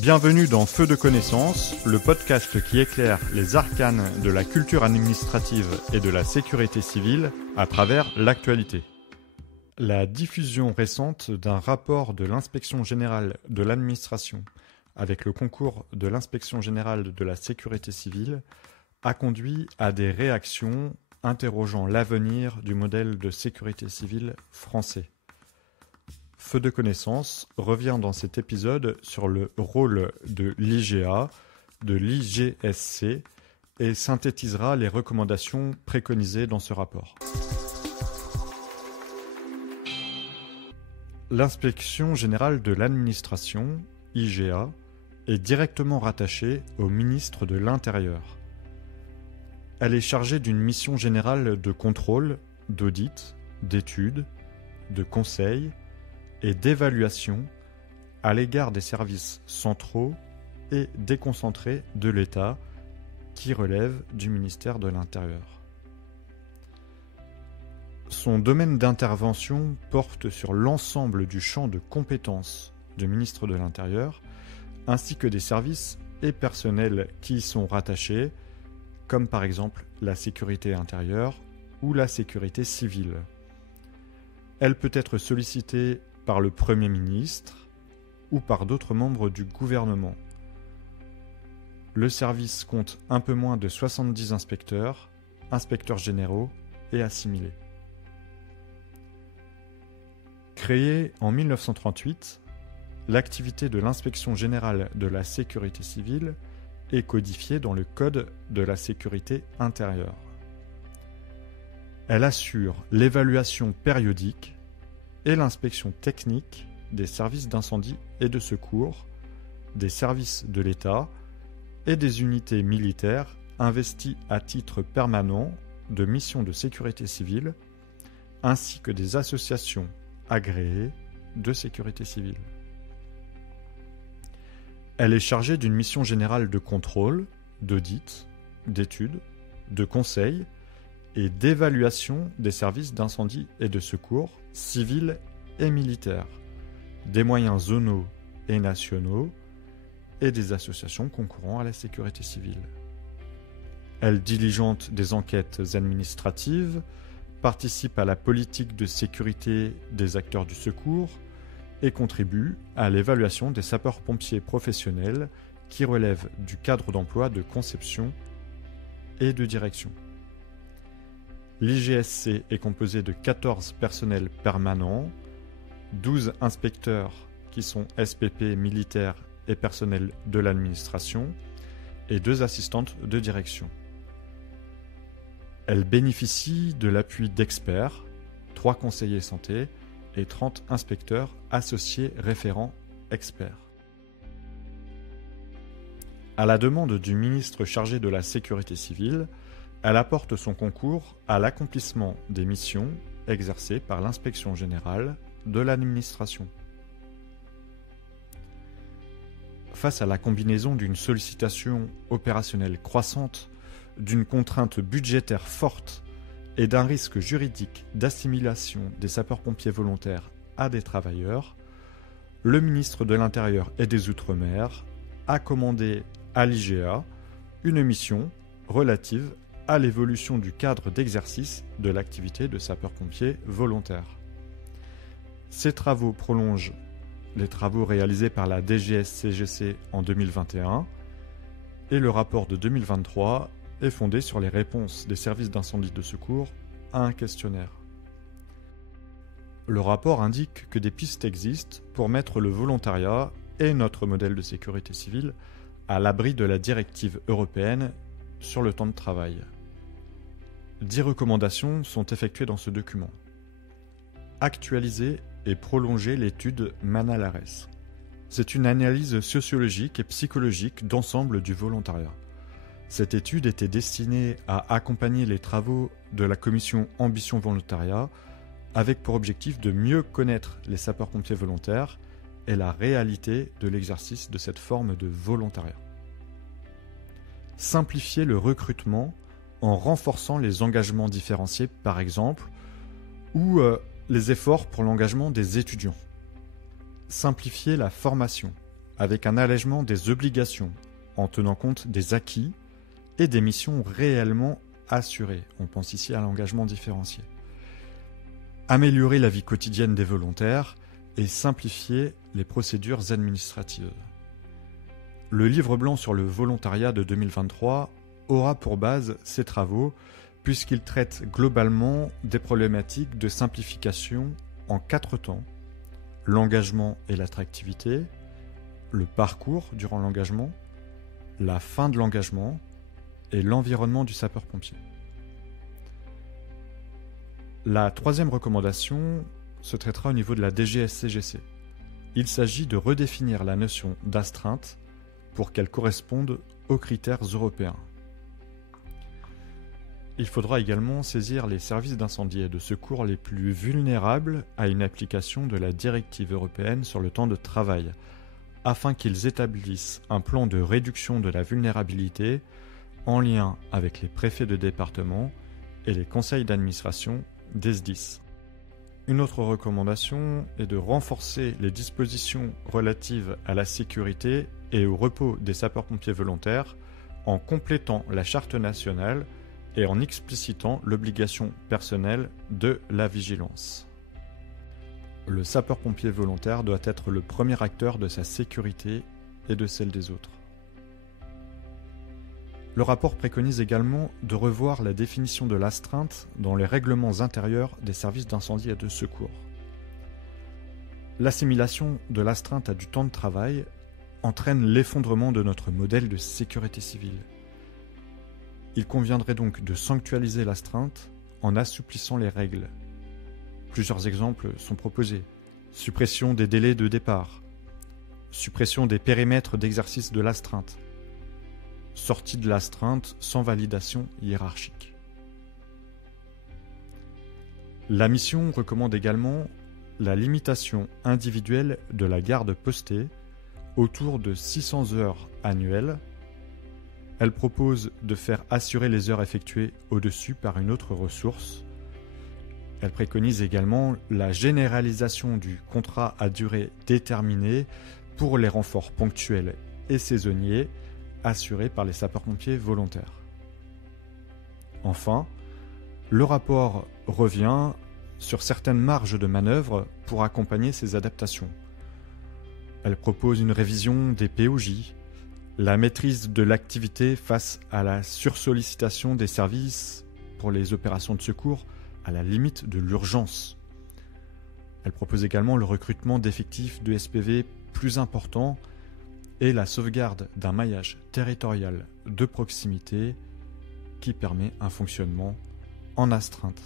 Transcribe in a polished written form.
Bienvenue dans Feu de connaissance, le podcast qui éclaire les arcanes de la culture administrative et de la sécurité civile à travers l'actualité. La diffusion récente d'un rapport de l'Inspection générale de l'administration avec le concours de l'Inspection générale de la sécurité civile a conduit à des réactions interrogeant l'avenir du modèle de sécurité civile français. Feu de connaissance revient dans cet épisode sur le rôle de l'IGA, de l'IGSC et synthétisera les recommandations préconisées dans ce rapport. L'Inspection générale de l'administration, IGA, est directement rattachée au ministre de l'Intérieur. Elle est chargée d'une mission générale de contrôle, d'audit, d'étude, de conseil et d'évaluation à l'égard des services centraux et déconcentrés de l'État qui relèvent du ministère de l'Intérieur. Son domaine d'intervention porte sur l'ensemble du champ de compétences du ministre de l'Intérieur ainsi que des services et personnels qui y sont rattachés, comme par exemple la sécurité intérieure ou la sécurité civile. Elle peut être sollicitée par le Premier ministre ou par d'autres membres du gouvernement. Le service compte un peu moins de 70 inspecteurs, inspecteurs généraux et assimilés. Créée en 1938, l'activité de l'Inspection générale de la sécurité civile est codifiée dans le Code de la sécurité intérieure. Elle assure l'évaluation périodique et l'inspection technique des services d'incendie et de secours, des services de l'État et des unités militaires investies à titre permanent de missions de sécurité civile, ainsi que des associations agréées de sécurité civile. Elle est chargée d'une mission générale de contrôle, d'audit, d'étude, de conseil et d'évaluation des services d'incendie et de secours civils et militaires, des moyens zonaux et nationaux et des associations concourant à la sécurité civile. Elle diligente des enquêtes administratives, participe à la politique de sécurité des acteurs du secours et contribue à l'évaluation des sapeurs-pompiers professionnels qui relèvent du cadre d'emploi de conception et de direction. L'IGSC est composé de 14 personnels permanents, 12 inspecteurs qui sont SPP militaires et personnels de l'administration et 2 assistantes de direction. Elle bénéficie de l'appui d'experts, 3 conseillers santé et 30 inspecteurs associés référents experts. À la demande du ministre chargé de la sécurité civile, elle apporte son concours à l'accomplissement des missions exercées par l'Inspection générale de l'administration. Face à la combinaison d'une sollicitation opérationnelle croissante, d'une contrainte budgétaire forte et d'un risque juridique d'assimilation des sapeurs-pompiers volontaires à des travailleurs, le ministre de l'Intérieur et des Outre-mer a commandé à l'IGA une mission relative à l'évolution du cadre d'exercice de l'activité de sapeur-pompier volontaire. Ces travaux prolongent les travaux réalisés par la DGSCGC en 2021 et le rapport de 2023 est fondé sur les réponses des services d'incendie de secours à un questionnaire. Le rapport indique que des pistes existent pour mettre le volontariat et notre modèle de sécurité civile à l'abri de la directive européenne sur le temps de travail. 10 recommandations sont effectuées dans ce document. Actualiser et prolonger l'étude Manalares. C'est une analyse sociologique et psychologique d'ensemble du volontariat. Cette étude était destinée à accompagner les travaux de la commission Ambition Volontariat avec pour objectif de mieux connaître les sapeurs-pompiers volontaires et la réalité de l'exercice de cette forme de volontariat. Simplifier le recrutement en renforçant les engagements différenciés par exemple, ou les efforts pour l'engagement des étudiants. Simplifier la formation avec un allègement des obligations en tenant compte des acquis et des missions réellement assurées. On pense ici à l'engagement différencié. Améliorer la vie quotidienne des volontaires et simplifier les procédures administratives. Le livre blanc sur le volontariat de 2023 aura pour base ces travaux puisqu'il traite globalement des problématiques de simplification en 4 temps: l'engagement et l'attractivité, le parcours durant l'engagement, la fin de l'engagement et l'environnement du sapeur-pompier. La troisième recommandation se traitera au niveau de la DGSCGC. Il s'agit de redéfinir la notion d'astreinte pour qu'elle corresponde aux critères européens. Il faudra également saisir les services d'incendie et de secours les plus vulnérables à une application de la directive européenne sur le temps de travail, afin qu'ils établissent un plan de réduction de la vulnérabilité en lien avec les préfets de département et les conseils d'administration des SDIS. Une autre recommandation est de renforcer les dispositions relatives à la sécurité et au repos des sapeurs-pompiers volontaires en complétant la charte nationale et en explicitant l'obligation personnelle de la vigilance. Le sapeur-pompier volontaire doit être le premier acteur de sa sécurité et de celle des autres. Le rapport préconise également de revoir la définition de l'astreinte dans les règlements intérieurs des services d'incendie et de secours. L'assimilation de l'astreinte à du temps de travail entraîne l'effondrement de notre modèle de sécurité civile. Il conviendrait donc de sanctuariser l'astreinte en assouplissant les règles. Plusieurs exemples sont proposés. Suppression des délais de départ, suppression des périmètres d'exercice de l'astreinte, sortie de l'astreinte sans validation hiérarchique. La mission recommande également la limitation individuelle de la garde postée autour de 600 heures annuelles. Elle propose de faire assurer les heures effectuées au-dessus par une autre ressource. Elle préconise également la généralisation du contrat à durée déterminée pour les renforts ponctuels et saisonniers assurés par les sapeurs-pompiers volontaires. Enfin, le rapport revient sur certaines marges de manœuvre pour accompagner ces adaptations. Elle propose une révision des POJ, la maîtrise de l'activité face à la sursollicitation des services pour les opérations de secours à la limite de l'urgence. Elle propose également le recrutement d'effectifs de SPV plus importants et la sauvegarde d'un maillage territorial de proximité qui permet un fonctionnement en astreinte.